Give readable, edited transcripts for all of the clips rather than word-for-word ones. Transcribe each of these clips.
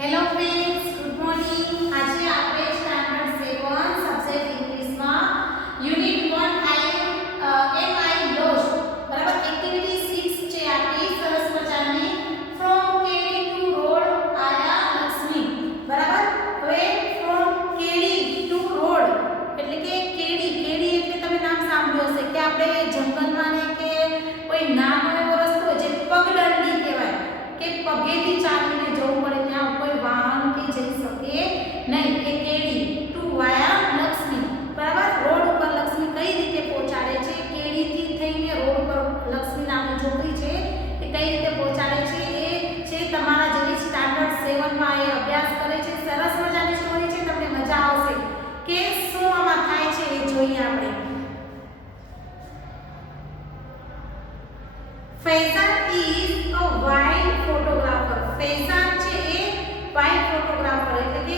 Hello friends, good morning. આજે આપણે standard 7 subject ઇંગ્લિશમાં યુનિટ 1 આઈ લોસ્ટ બરાબર એક્ટિવિટી 6 છે આપણી સરસ મજાની ફ્રોમ કેડી ટુ રોડ આયા લક્ષ્મી બરાબર. હવે ફ્રોમ કેડી ટુ રોડ એટલે કે કેડી એટલે તમે નામ સાંભળ્યું હશે કે આપણે જંગલમાં ને કે કોઈ નાનો એવો રસ્તો જે પગદંડી કહેવાય કે પગેથી ચાલીને જવું પડે ત્યાં કોઈ વાહન કે જઈ શકે નહીં કે કેડી ટુ વાયા લક્ષ્મી બરાબર. રોડ ઉપર લક્ષ્મી કઈ રીતે પહોંચાડે છે, કેડીથી થઈને રોડ ઉપર લક્ષ્મી નામની છોકરી છે એ કઈ રીતે પહોંચાડે છે એ છે તમારા જેવી સ્ટાન્ડર્ડ 7 માં એ અભ્યાસ કરે છે. સરસ મજાની સ્ટોરી છે, તમને મજા આવશે કે શું આમાં થાય છે એ જોઈએ આપણે. Faizan is a wild photographer. Faizan છે એ વાઇલ્ડ ફોટોગ્રાફર એટલે કે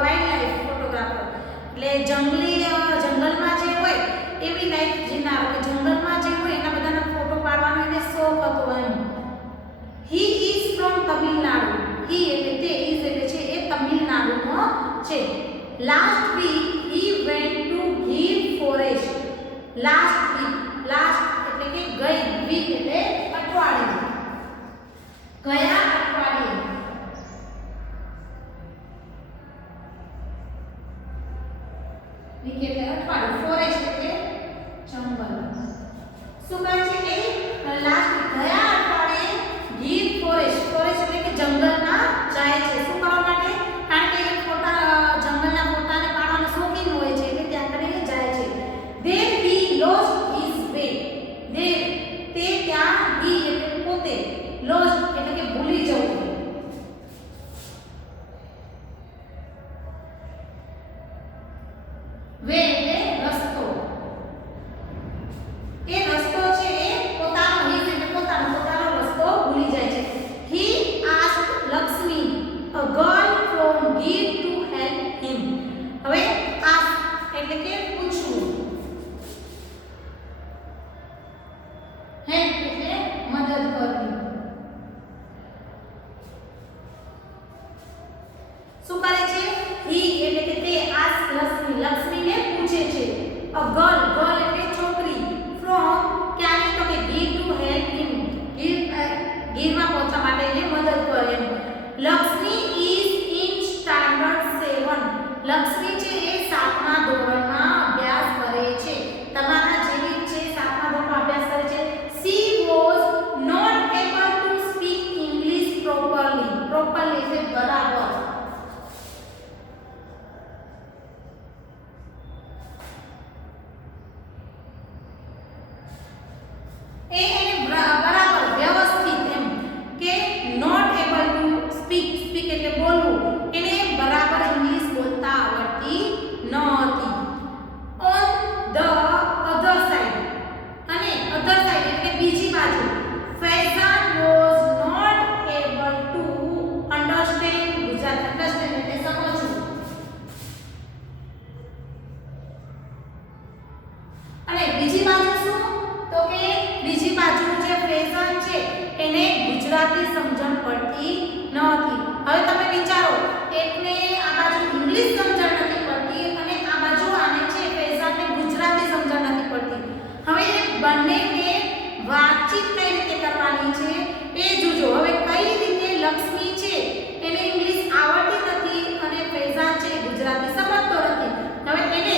વાઇલ્ડ લાઈફ ફોટોગ્રાફર એટલે જંગલમાં જે હોય એવી લાઈફ જીવનાર કે જંગલમાં જે હોય એના બધાના ફોટો પાડવાનો એને શોખ હતો એમ. He is from Tamil Nadu. He એટલે તે ઇઝ એટલે છે એ તમિલનાડુનો છે. Last week he went to Gir forest. Last week, last એટલે કે ગઈ, વીક એટલે અઠવાડિયું, ગયા અઠવાડિયે. વીક એટલે અઠવાડિયું, ફોરેસ્ટ એટલે જંગલ. શું કહે છે કે લાસ્ટ ગયા અઠવાડિયે ગીર ફોરેસ્ટ, ફોરેસ્ટ એટલે કે જંગલમાં જાય છે. શું કરવા માટે? કારણ કે એ જંગલના ફોટાને પાડવાનો શોખીન હોય છે એટલે ત્યાં કરીને જાય છે. There he lost his way. There તે ત્યાં he એટલે પોતે, lost એટલે કે ભૂલી જવું. વે એટલે રસ્તો. એ રસ્તો છે એ પોતાનો, his એટલે પોતાનો રસ્તો ભૂલી જાય છે. He asked Lakshmi, a girl from Gir, to help him. હવે ask એટલે કે પૂછવું, હેલ્પ એટલે મદદ કરવી. શું કરે છે? હી એટલે કે તે આસ્ક લક્ષ્મી, લક્ષ્મીને પૂછે છે. અ ગર્લ, ગર્લ એટલે છોકરી. ફ્રોમ ક્યાંની તો કે ગીર ટુ હેલ્પ હિમ, ગીરમાં પહોંચવા માટે એને મદદ કરે એમ. Lakshmi is in standard 7. Lakshmi છે એ 7મા ધોરણમાં અભ્યાસ કરે છે. તમારા જેવી છે 7મા ધોરણમાં અભ્યાસ કરે છે. She was not able to speak English properly. Properly એટલે બરાબર. એને બરાબર વ્યવસ્થિત એમ કે not able to speak, speak એટલે બોલવું, એને બરાબર ઇંગ્લિશ બોલતા આવડતી નહોતી. On the other side, અને other side એટલે બીજી બાજુ, Faizan was not able to understand Gujarati. understand એટલે સમજવું. અને બીજી બાજુ શું તો કે બીજી બાજુ જે ફૈઝાન છે એને ગુજરાતી સમજણ પડતી નહોતી. હવે તમે વિચારો, એકને આ બાજુ ઇંગ્લિશ સમજણ નથી પડતી અને આ બાજુ આને છે ફૈઝાનને ગુજરાતી સમજણ નથી પડતી. હવે એ બંનેને વાતચીત કઈ રીતે કરવાની છે એ જોજો. હવે કઈ રીતે લક્ષ્મી છે એને ઇંગ્લિશ આવડતી નથી અને ફૈઝાન છે ગુજરાતી સમજતો નથી. હવે એને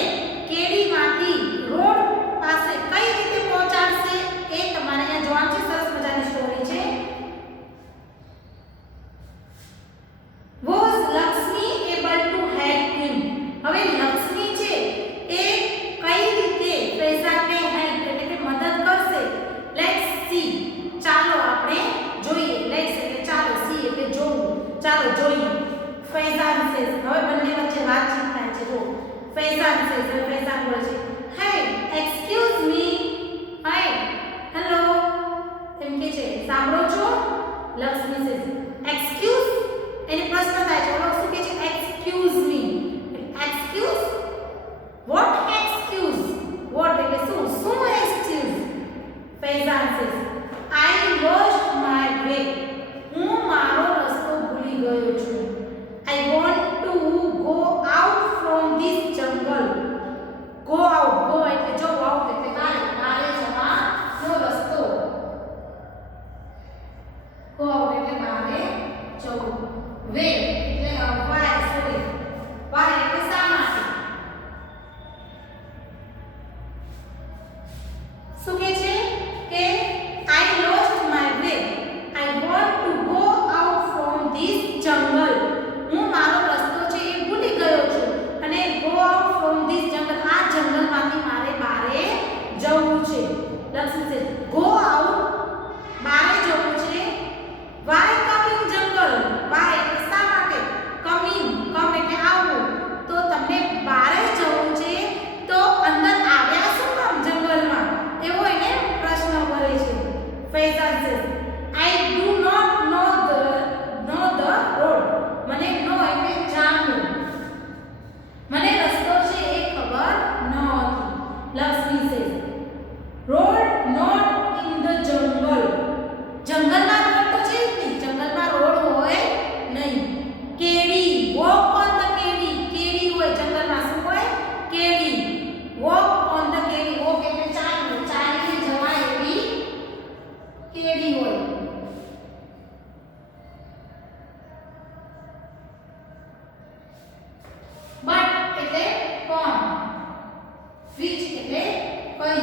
કેડીમાંથી રોડ પાસે કઈ રીતે પહોંચાડશે એ તમારે અહીંયા જોવાનું છે. સરસ મજાની સ્ટોરી છે. Was Lakshmi able to help him? હવે લક્ષ્મી છે એ કઈ રીતે ફૈઝાનને હેલ્પ એટલે કે મદદ કરશે? લેટ્સ સી, ચાલો આપણે જોઈએ. લેટ્સ એટલે ચાલો, સી એટલે જોવું, ચાલો જોઈએ. ફૈઝાન સેઝ, હવે બંને વચ્ચે વાતચીત થાય છે. જો ફૈઝાન સેઝ, હવે ફૈઝાન બોલે છે, હે એક્સક્યુઝ મી, હે હેલો એમ કે છે, સાંભળો છો? લક્ષ્મી સેઝ એક્સક્યુઝ, એને પ્રશ્ન થાય છે. ઓલો શું કે છે? Excuse me. Excuse, what excuse? What એટલે શું? શું excuse? Faizan says I lost my way. હું મારો રસ્તો ભૂલી ગયો છું. કેડી હોય. બટ એટલે પણ, which એટલે કઈ.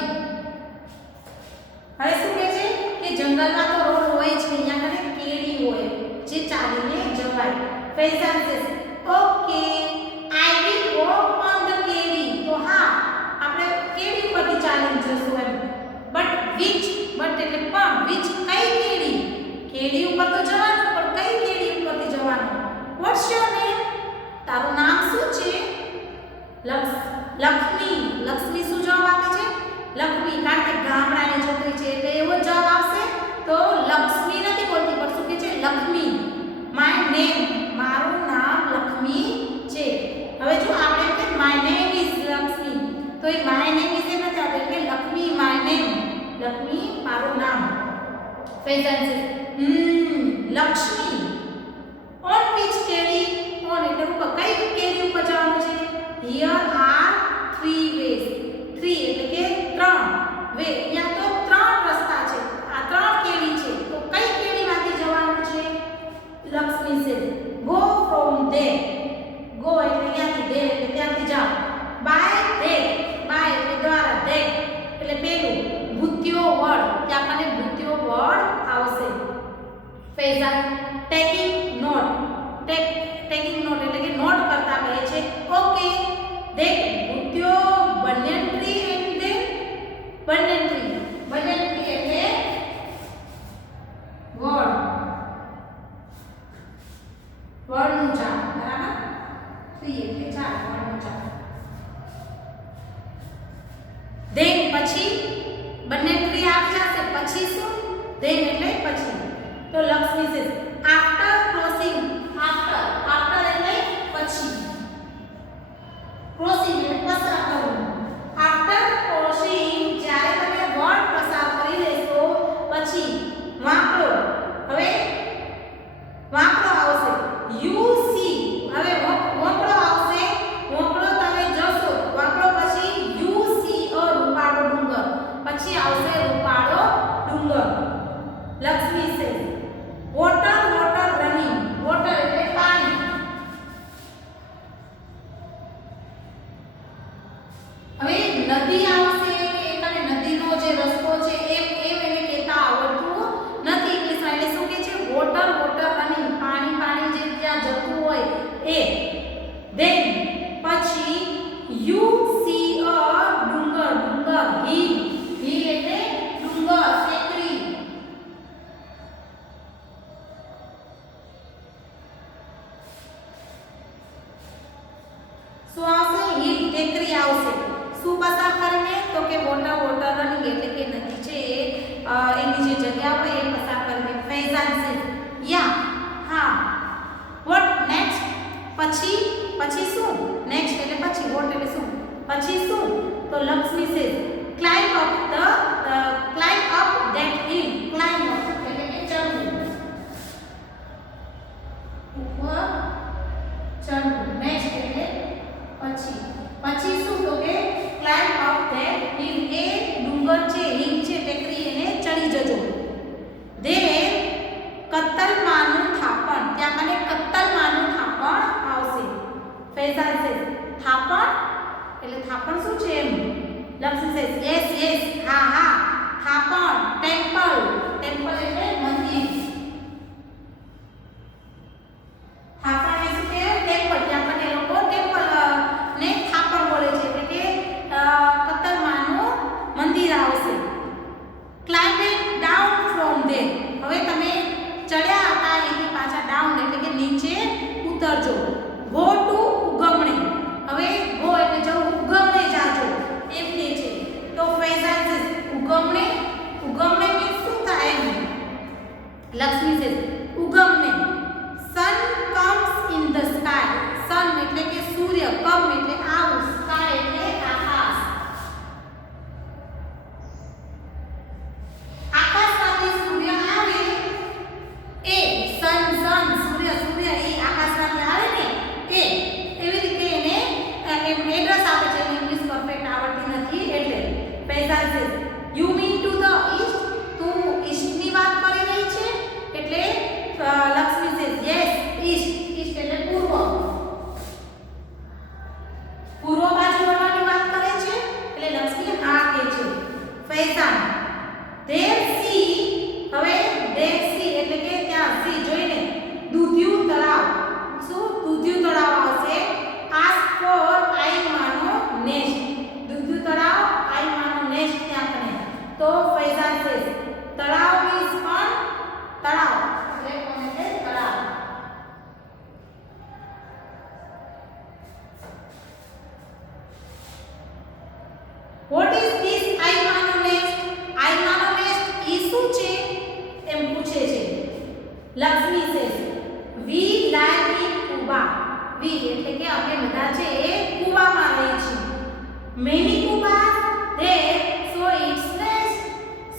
હવે શું કહે છે કે જંગલમાં તો રોડ હોય જ નહીં, અહીંયા કને કેડી હોય જે ચાલીને જવાય. Faizan says okay I will walk on the કેડી. તો હા આપણે કેડી પરથી ચાલીને જશું એમ. બટ which, બટ એટલે પણ, which કઈ કેડી. કેડી ઉપર તો જવાનું, પણ કઈ કેડી ઉપરથી જવાનું. What's your name? તારું નામ શું છે? લક્ષ્મી. લક્ષ્મી શું જવાબ આપે છે? લક્ષ્મી, કારણ કે ગામડાની છોકરી છે એટલે એવો જવાબ આવશે. તો લક્ષ્મી નથી બોલતી પણ શું કહે છે? લક્ષ્મી. માય નેમ, મારું નામ લક્ષ્મી છે. હવે જો આપણે કે માય નેમ ઇઝ લક્ષ્મી, તો એ માય નેમ ઇઝ એ નથી આવતું એટલે લક્ષ્મી માય નેમ. લક્ષ્મી મારું નામ. ફૈઝાન છે લક્ષ્મી ઓન which કેડી. ઓન એટલે ઉપર, કઈ કેડી ઉપર જવાનું છે? Here are 3 ways. 3 એટલે કે 3 વે. અહીંયા તો 3 રસ્તા છે, આ 3 કેડી છે. તો કઈ કેડીમાંથી જવાનું છે? Lakshmi says go from there. go એટલે ત્યાંથી, there એટલે ત્યાંથી જાઓ. by that, by એટલે દ્વારા, that એટલે પેલું ભૂત્યો વડ, ત્યાં આપણને ભૂત્યો વડ આવશે. Faizan taking note. Taking note એટલે કે નોટ કરતા કહે છે ઓકે ધેન ભૂત્યો banyan tree and then banyan tree. Banyan tree એટલે વડ, વડનું ઝાડ, બરાબર. ટ્રી એટલે ઝાડ, વડનું ઝાડ. ધેન પછી બન્યન ટ્રી આવી જશે. પછી શું? ધેન એટલે પછી. તો Lakshmi says after crossing. after એટલે પછી. crossing એટલે પસાર કરવું. after crossing જ્યારે તમે વડ પસાર કરી લેશો પછી વાંકડો. હવે વાંકડો આવશે. you see. હવે વાંકડો આવશે. વાંકડો તમે જોશો. વાંકડો પછી you see a રૂપાળો ડુંગર. પછી આવશે રૂપાળો ડુંગર. Lakshmi says water running. water એટલે પાણી. હવે નદી આવશે કે તમે નદીનો જે રસ્તો છે એમ એને કહેતા આવડતું નથી ઇંગ્લિશમાં. એટલે શું કહે છે? water running, પાણી જે ત્યાં જતું હોય એ. then પછી you see a ડુંગર. hill એટલે ડુંગર, ટેકરી. શું આવશે? hill, ટેકરી આવશે. શું પસાર કરીને? તો કે water running એટલે કે નદી છે એની જે જગ્યા હોય એ પસાર કરીને. ફૈઝાન says yeah, હા. what next? પછી શું? next એટલે પછી, what એટલે શું? પછી શું? તો Lakshmi says climb up that hill. climb up એટલે કે ચડવું, ઉપર ચડવું. next એટલે પછી શું? તો કે climb up that hill. એ ડુંગર છે, hill છે, ટેકરી, એને ચડી જજો. then કત્તલમાનું થાપણ. ત્યાં મને કત્તલમાનું થાપણ આવશે. ફૈઝાન says થાપણ એટલે થાપણ શું છે એમ. લક્ષ્મી says yes, હા. થાપણ. ટેમ્પલ એટલે મંદિર. થાપણ એટલે શું કહેવાય? ટેમ્પલ. ત્યાં મને લોકો ટેમ્પલ ને થાપણ બોલે છે એટલે કે કત્તલમાનું મંદિર આવશે. Climb down from there. હવે તમે ચડ્યા હતા એથી પાછા ડાઉન એટલે કે નીચે ઉતરજો. Go to ઉગમણે. હવે ગો એટલે જવું, ઉગમણે જાજો એમ કહે છે. તો ફૈઝાન says ઉગમણે મીન્સ શું થાય એમ. Lakshmi says ઉગમણે sun comes in the sky. sun એટલે કે સૂર્ય, come એટલે આવું, sky એટલે આકાશ. આકાશમાંથી સૂર્ય આવે એ sun સૂર્ય એ આકાશમાંથી આવે ને એ. એવી રીતે એને એડ્રેસ આપે છે. ઇંગ્લિશ પરફેક્ટ આવડતી નથી એટલે. Faizan says you mean to the east. તું ઈસ્ટની વાત Lakshmi says we live in Cuba. we એટલે કે અમે બધા છે એ કુવામાં રહીએ છીએ. many Cubas there so it's nest.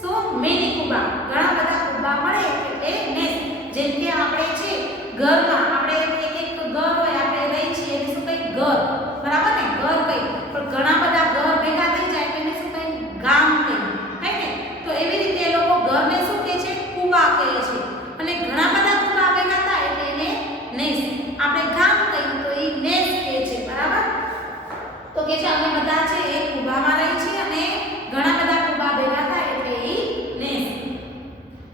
so many Cuba ઘણા બધા કુબા મળે એટલે nest. જેમ કે આપણે છે ઘરમાં આપણે એક ઘર હોય આપણે રહી છીએ એટલે શું કઈ ઘર, બરાબર ને, ઘર કઈ, પણ ઘણા બધા ઘર ભેગા થઈ જાય એટલે શું કઈ ગામ કઈ, હે ને. તો એવી રીતે એ લોકો ઘરને શું કહે છે, કુબા કહે છે. અને ઘણા બધા કુબા ભેગા થાય એટલે એને નેસ. આપણે ગામ કહીએ તો એ નેસ કહે છે, બરાબર. તો કે છે અમે બધા છે એ કુબામાં રહી છીએ અને ઘણા બધા કુબા ભેગા થાય એટલે એ નેસ.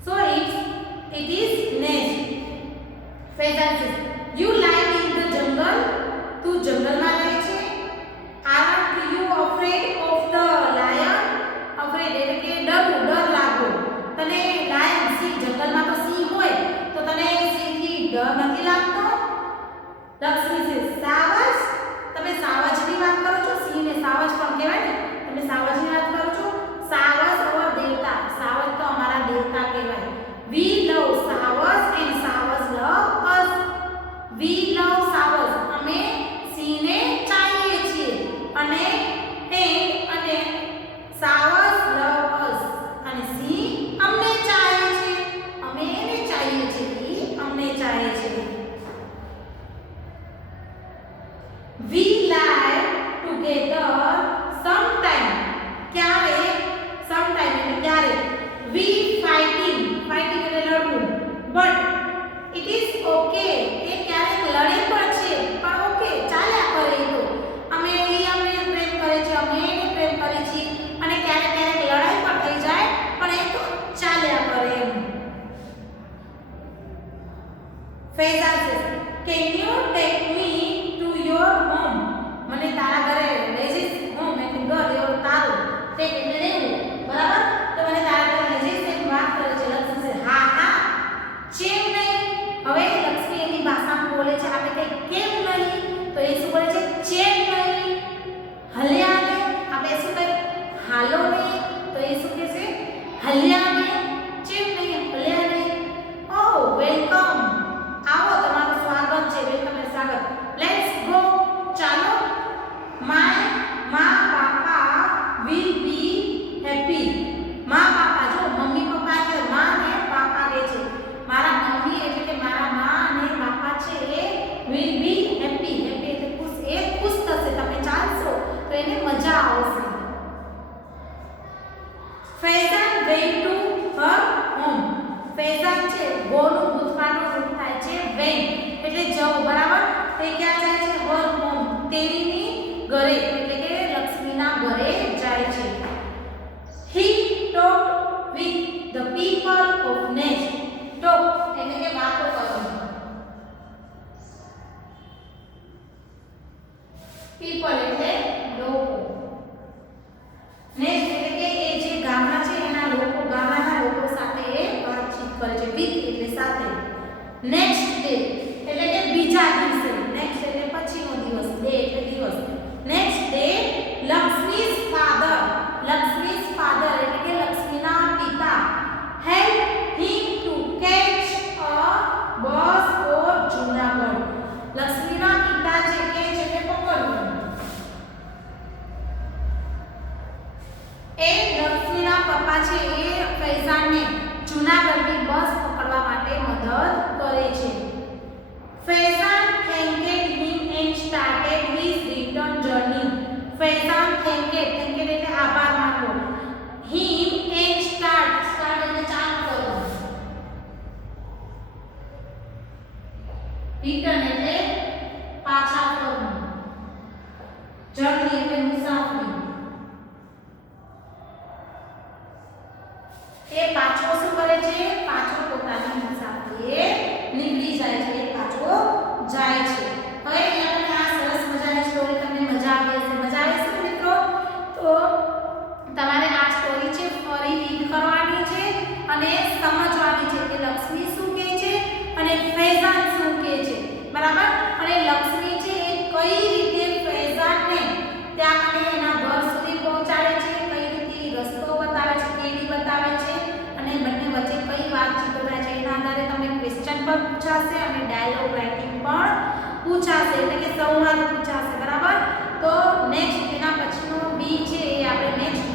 સો it is nest. Faizan says you live in the jungle. તું જંગલમાં રહે છે. aren't you afraid of the lion? afraid એટલે કે ડરવું, ડર લાગવો. તને લાયન સિંહ, જંગલમાં તો સિંહ હોય તો તને સિંહથી ડર નથી લાગતો? લક્ષ્મી says સાવજ. તમે સાવજની વાત કરો છો, સિંહને સાવજ પણ કહેવાય ને, તમે સાવજની વાત કરો છો. સાવજ ઓર દેવતા, સાવજ તો અમારા દેવતા કહેવાય. we love Savaj and Savaj love us. we love સાવજ, અમે સિંહને ચાહીએ છીએ અને સાવજ love us, અને સિંહ અમને ચાહે છે. અમે એને ચાહીએ છીએ, ઈ અમને ચાહે છે. we live together sometime. ક્યારે? sometime એટલે ક્યારે. we fighting એટલે લડવું. but it is okay. એ ક્યારેક લડે પણ છે પણ ઓકે, ચાલ્યા કરે. તો અમે અમને પ્રેમ કરે છે, અમે એને પ્રેમ કરીએ છીએ અને ક્યારેક લડાઈ પણ થઈ જાય પણ એ તો ચાલ્યા કરે એમ. Faizan says can you take me to your home? મને તારા ઘરે લઈ જઈશ. હોમ એટલે ઘર, યોર તારું, ટેક એટલે લેવું, બરાબર. તો મને તારા ઘરે લઈ જઈશ એમ વાત કરે છે. લક્ષ્મી says હા હા. કેમ નહીં? હવે લક્ષ્મી એની ભાષામાં બોલે છે. આપણે કઈ કેમ નહીં તો એ શું બોલે છે, ચેમ નહીં. હલ્યા ને આપણે શું કહે, હાલો ને, તો એ શું કહે છે, હલ્યા ને. ચેમ નહીં, હલ્યા ને. ઓ વેલકમ, આવો, તમારું સ્વાગત છે, વેલકમ એટલે સ્વાગત. લેટ્સ ગો, ચાલો. My papa will be happy. પાપા, જો મમ્મી પપ્પા છે, માં ને પાપા કહે છે. મારા મમ્મી એટલે કે મારા માં અને પાપા છે એ વિલ બી હેપી. હેપી એટલે ખુશ. એ ખુશ થશે, તમે ચાલશો તો એને મજા આવશે. Faizan went to her home. Faizan છે ગોનું ભૂતકાળનું રૂપ થાય છે વેન્ટ એટલે જવું, બરાબર. તે ક્યાં જાય છે, હર હોમ, તેણીની ઘરે એટલે કે લક્ષ્મીના ઘરે જાય છે. he talked with the people of nest. talk એટલે કે વાતો કરવી. people એટલે લોકો. નેક્સ્ટ એટલે કે એ જે ગામના છે એના લોકો, ગામના લોકો સાથે એ વાતચીત કરે છે. with એટલે સાથે. નેક્સ્ટ ડે એટલે કે બીજા દિવસે. નેક્સ્ટ એટલે પછીનો દિવસ, ડે એટલે દિવસ. Next day Lakshmi's father. Lakshmi's father એટલે કે લક્ષ્મીના પિતા help him to catch a bus for Junagadh. લક્ષ્મીના પિતા છે કે છે કે પકડવું. એ લક્ષ્મીના પપ્પા છે એ ફૈઝાનને જૂનાગઢની બસ પકડવા માટે મદદ કરે છે. Faizan thanked him and started his return journey. Faizan thanked એટલે આભાર માનવો. him and start એટલે ચાલુ કરવું. return એટલે પાછા ફરવું. journey એટલે મુસાફરી. એ પાછો શું કરે છે, પાછો પોતાની મુસાફરીએ નીકળી જાય છે, પાછો જાય છે. હવે અહીંયા આ સરસ મજાની સ્ટોરી તમને મજા આવી હશે. મજા આવે છે મિત્રો? તો તમારે આ સ્ટોરી છે ફરી રીડ કરવાની છે અને સમજવાની છે કે લક્ષ્મી શું કહે છે અને ફૈઝાન શું કહે છે, બરાબર. હોમવર્ક પૂછાશે અને ડાયલોગ રાઇટિંગ પણ પૂછાશે એટલે કે સંવાદ પૂછાશે બરાબર. તો નેક્સ્ટ એના પછીનો બી છે એ આપણે નેક્સ્ટ